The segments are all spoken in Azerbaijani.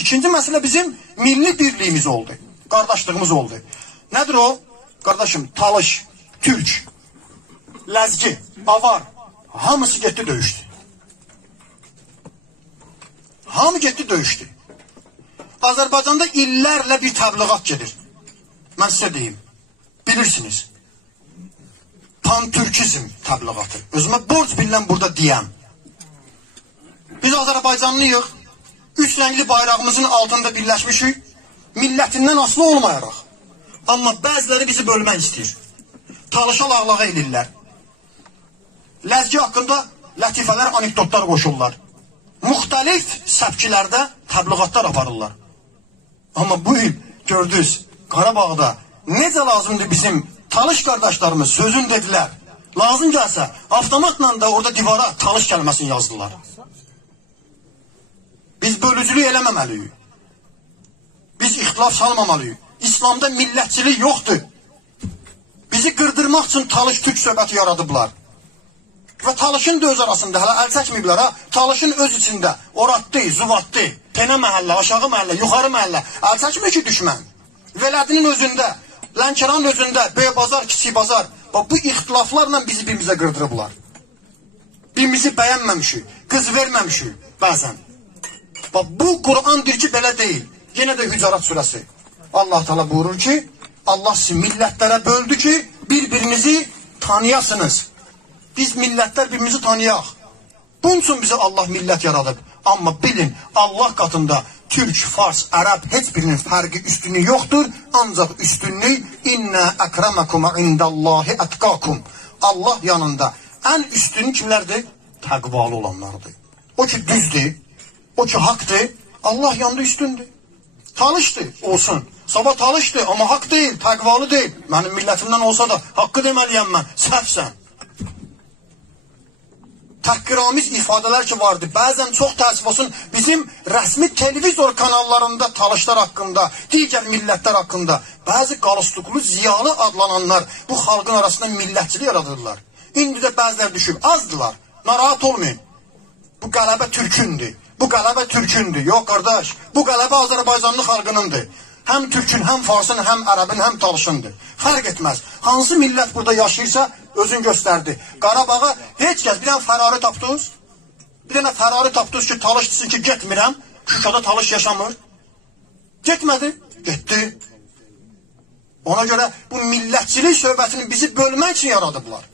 İkinci məsələ bizim milli birliyimiz oldu. Qardaşlığımız oldu. Nədir o? Qardaşım, Talış, Türk, Ləzgi, Avar, hamısı getdi döyüşdü. Hamı getdi döyüşdü. Azərbaycanda illərlə bir təbliğat gedir. Mən sizə deyim, bilirsiniz. Pan-Türkizm təbliğatı. Özümə borc bilən burada deyəm. Biz Azərbaycanlıyıq. Üç rəngli bayrağımızın altında birləşmişik. Millətindən asılı olmayaraq. Amma bəziləri bizi bölmək istəyir. Talışa lağlağa edirlər. Ləzgi haqqında lətifələr, anekdotlar qoşurlar. Müxtəlif səpkilərdə təbliğatlar aparırlar. Amma bu il gördünüz, Qarabağda necə lazımdır bizim Talış qardaşlarımız sözün dedilər. Lazım gəlsə, avtomatla da orada divara Talış kəlməsini yazdılar. Biz bölücülük eləməməliyik. Biz ixtilaf salmamalıyıq. İslamda millətçilik yoxdur. Bizi qırdırmaq üçün Talış-Türk söhbəti yaradıblar. Və Talışın da öz arasında, hələ əl çəkməyiblər ha, Talışın öz içində Oratdı, Zuvatdı, Penə məhəllə, aşağı məhəllə, yuxarı məhəllə, əl çəkmir ki düşmən. Vələdinin özündə, Lənkəranın özündə, Böyük bazar, Kiçik bazar, bu ixtilaflarla bizi birimizə qırdırıblar. Birimizi bəyənməmişik, qız verməmişik bəzən. Bu Quran deyir ki, belə deyil. Yenə də Hücarat surəsi. Allah Teala buyurur ki, Allah sizi millətlərə böldü ki, bir-birinizi tanıyasınız. Biz millətlər birbirimizi tanıyaq. Bunun üçün bizi Allah millət yaradıb. Amma bilin, Allah katında Türk, Fars, Ərəb heç birinin fərqi, üstünlüğü yoxdur. Ancaq üstünlük İnnə əkrəməkum indallahi ətqakum. Allah yanında ən üstün kimlərdir? Təqvalı olanlardır. O ki düzdür, o ki haqdır, Allah yanında üstündür. Talışdır, olsun. Sabah Talışdır, amma haqq deyil, təqvalı deyil. Mənim millətimdən olsa da haqqı deməliyəm mən, səhvsən. Təhqiramiz ifadələr ki vardı. Bəzən çox təəssüf olsun bizim rəsmi televizor kanallarında Talışlar haqqında, digər millətlər haqqında bəzi qalıqlı, ziyalı adlananlar bu xalqın arasında millətçilik yaradırlar. İndi də bəziləri düşüb, azdılar. Narahat olmayın. Bu qələbə Türkündür. Bu qələbə Türkündür. Yox qardaş, bu qələbə Azərbaycanlı xalqınındır. Həm Türkün, həm Farsın, həm Ərəbin, həm Talışındır. Fərq etməz. Hansı millət burada yaşayırsa özün göstərdi. Qarabağa heç kəs bir dənə Fərari tapdınız. Bir dənə Fərari tapdınız ki, Talış desin ki, getmirəm. Şuşada Talış yaşamır. Getmədi. Getdi. Ona görə bu millətçilik söhbətini bizi bölmək üçün yaradıblar.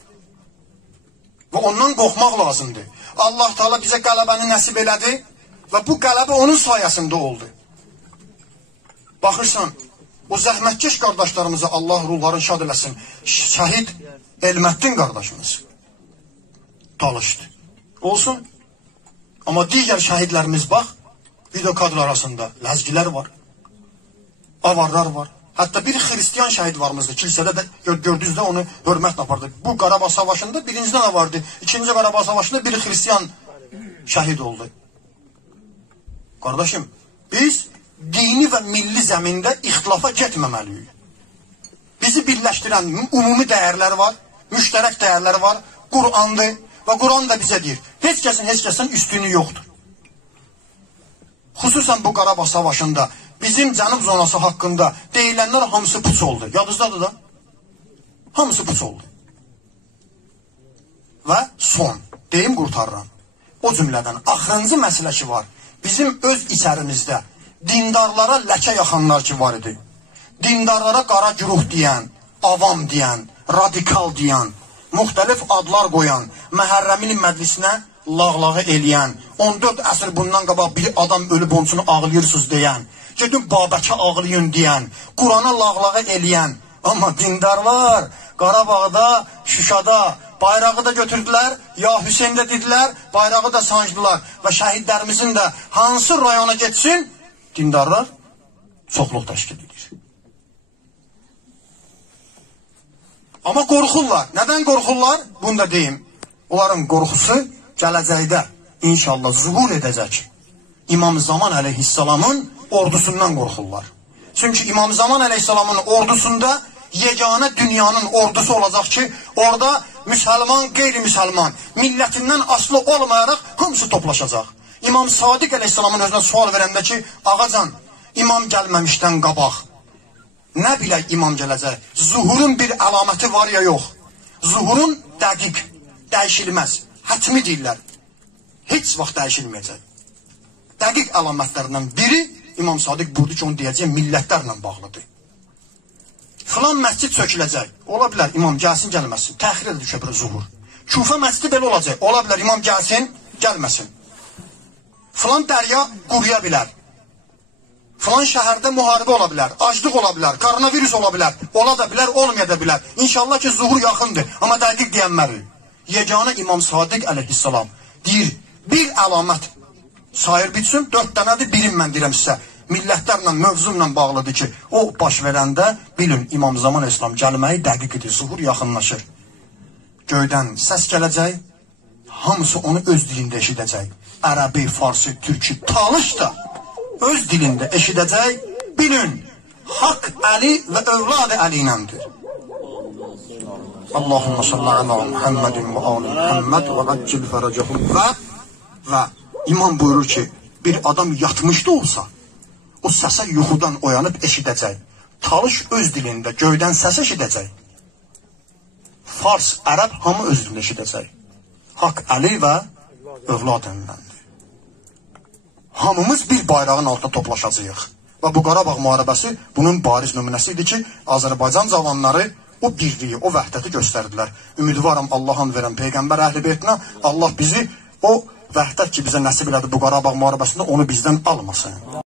Və ondan qorxmaq lazımdır. Allah Teala bizə qələbəni nəsib elədi və bu qələbə onun sayəsində oldu. Baxırsan, o zəhmətkeş qardaşlarımıza Allah ruhlarını şad eləsin. Şəhid Elməddin qardaşımız Talışdı. Olsun. Amma digər şəhidlərimiz bax, video kadr arasında Ləzgilər var, Avarlar var. Hətta bir Xristiyan şəhid varımızdı. Kilsədə də gördüyünüzdə onu hörmətlə apardı. Bu Qarabağ Savaşı'nda birinciden de vardı. İkinci Qarabağ Savaşı'nda bir Xristiyan şəhid oldu. Qardaşım, biz dini və milli zəmində ixtilafa getməməliyik. Bizi birləşdirən ümumi dəyərlər var, müştərək dəyərlər var, Qur'andır və Qur'an da bizə deyir. Heç kəsin üstünlüyü yoxdur. Xüsusən bu Qarabağ Savaşı'nda bizim cənub zonası haqqında deyilənlər hamısı puç oldu. Yadınızdadır da? Hamısı puç oldu. Və son, deyim qurtarıram. O cümlədən axırıncı məsələ ki var. Bizim öz içərimizdə dindarlara ləkə yaxanlar ki var idi. Dindarlara qara güruh deyən, avam deyən, radikal deyən, müxtəlif adlar qoyan, Məhərrəmin məclisinə lağlağı eləyən, 14 əsr bundan qabaq bir adam ölüb onçunu ağlayırsınız deyən, gedin Babəkə ağlayın deyən, Qurana lağlağı eləyən, amma dindarlar Qarabağda, Şuşada bayrağı da götürdülər, ya Hüseyin də dedilər, bayrağı da sancdılar və şəhidlərimizin də hansı rayona getsin, dindarlar çoxluq təşkil edir. Amma qorxurlar. Nədən qorxurlar? Bunu da deyim. Onların qorxusu gələcəkdə inşallah zuhur edəcək. İmam Zaman əleyhissalamın ordusundan qorxurlar. Çünki İmam Zaman əleyhissalamın ordusunda yeganə dünyanın ordusu olacaq ki, orada müsəlman, qeyri-müsəlman, millətindən asılı olmayaraq hamısı toplaşacaq. İmam Sadiq əleyhissalamın özünə sual verəndə ki, ağacan, imam gəlməmişdən qabaq, nə bilək imam gələcək? Zuhurun bir əlaməti var ya yox. Zuhurun dəqiq, dəyişilməz, hətmi deyirlər. Heç vaxt dəyişilməyəcək. Dəqiq əlamətlərindən biri İmam Sadiq buyurdu ki, onu deyəcək millətlərlə bağlıdır. Filan məscid söküləcək. Ola bilər imam gəlsin, gəlməsin. Təxir edə düşə bir zuhur. Küfə məscidi belə olacaq. Ola bilər imam gəlsin, gəlməsin. Filan dərya quruya bilər. Filan şəhərdə müharibə ola bilər, aclıq ola bilər, koronavirüs ola bilər, ola da bilər, olmaya da bilər. İnşallah ki, zuhur yaxındır, amma dəqiq deyənməli. Yeganə İmam Sadiq əleyhissalam deyir, bir əlamət sayır bitsin, 4 dənədir, birin mən deyirəm sizə. Millətlərlə, mövzumla bağlıdır ki, o baş verəndə bilin, İmam Zaman İslam gəlməyi dəqiq edir, zuhur yaxınlaşır. Göydən səs gələcək, hamısı onu öz dilində eşidəcək. Ərəbi, farsi, türkü, talış da öz dilində eşidəcək, bilin, Hak Əli və övladı Əli iləndir. Allahümme salli ala Muhammedin və ali Muhammed və əccil fərəcəhum və imam buyurur ki, bir adam yatmış da olsa, o səsə yuxudan oyanıb eşidəcək. Talış öz dilində göydən səs eşidəcək. Fars, ərəb hamı öz dilində eşidəcək. Hak Əli və övladı iləndir. Hamımız bir bayrağın altında toplaşacağıq. Və bu Qarabağ müharibəsi bunun bariz nümunəsi idi ki, Azərbaycan cavanları o birliyi, o vəhdəti göstərdilər. Ümidvaram Allahın verən Peyğəmbər əhl-i beytinə Allah bizi o vəhdət ki, bizə nəsib elədi bu Qarabağ müharibəsində onu bizdən almasın.